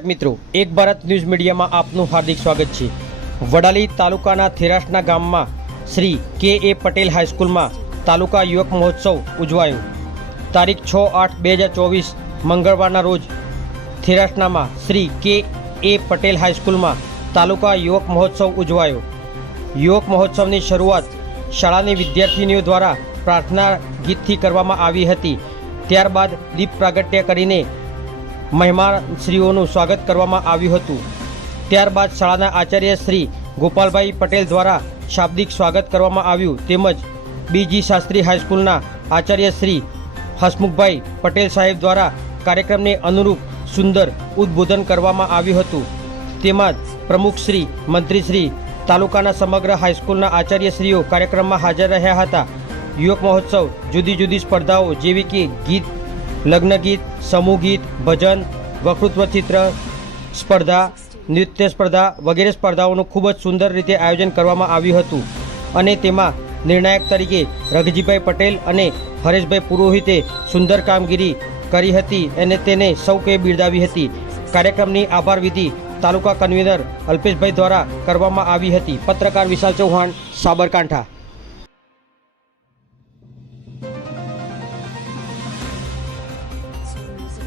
મિત્રો, એક ભારત ન્યૂઝ મીડિયામાં આપનું હાર્દિક સ્વાગત છે. વડાલી તાલુકાના થેરાસના ગામમાં શ્રી કે એ પટેલ હાઈસ્કૂલમાં તાલુકા યુવક મહોત્સવ ઉજવાયો. તારીખ છ આઠ બે હજાર ચોવીસ મંગળવારના રોજ થેરાસનામાં શ્રી કે એ પટેલ હાઈસ્કૂલમાં તાલુકા યુવક મહોત્સવ ઉજવાયો. યુવક મહોત્સવની શરૂઆત શાળાની વિદ્યાર્થીનીઓ દ્વારા પ્રાર્થના ગીતથી કરવામાં આવી હતી. ત્યારબાદ દીપ પ્રાગટ્ય કરીને મહેમાનશ્રીઓનું સ્વાગત કરવામાં આવ્યું હતું. ત્યારબાદ શાળાના આચાર્ય શ્રી ગોપાલભાઈ પટેલ દ્વારા શાબ્દિક સ્વાગત કરવામાં આવ્યું તેમજ બીજી શાસ્ત્રી હાઈસ્કૂલના આચાર્ય શ્રી હસમુખભાઈ પટેલ સાહેબ દ્વારા કાર્યક્રમને અનુરૂપ સુંદર ઉદ્બોધન કરવામાં આવ્યું હતું. તેમાં પ્રમુખશ્રી મંત્રીશ્રી તાલુકાના સમગ્ર હાઈસ્કૂલના આચાર્યશ્રીઓ કાર્યક્રમમાં હાજર રહ્યા હતા. યુવક મહોત્સવ જુદી જુદી સ્પર્ધાઓ જેવી કે ગીત લગ્ન ગીત સમૂહ ગીત ભજન, વક્તૃત્વ ચિત્ર, સ્પર્ધા, નૃત્ય સ્પર્ધા વગેરે સ્પર્ધાઓનું ખૂબ જ સુંદર રીતે આયોજન કરવામાં આવ્યું હતું. અને તેમાં નિર્ણાયક તરીકે રઘજીભાઈ પટેલ અને હરેશભાઈ પુરોહિતે સુંદર કામગીરી કરી હતી અને તેને સૌ કે બિરદાવી હતી. કાર્યક્રમની આભાર વિધિ તાલુકા કન્વીનર અલ્પેશભાઈ દ્વારા કરવામાં આવી હતી. પત્રકાર વિશાલ ચૌહાણ, સાબરકાંઠા.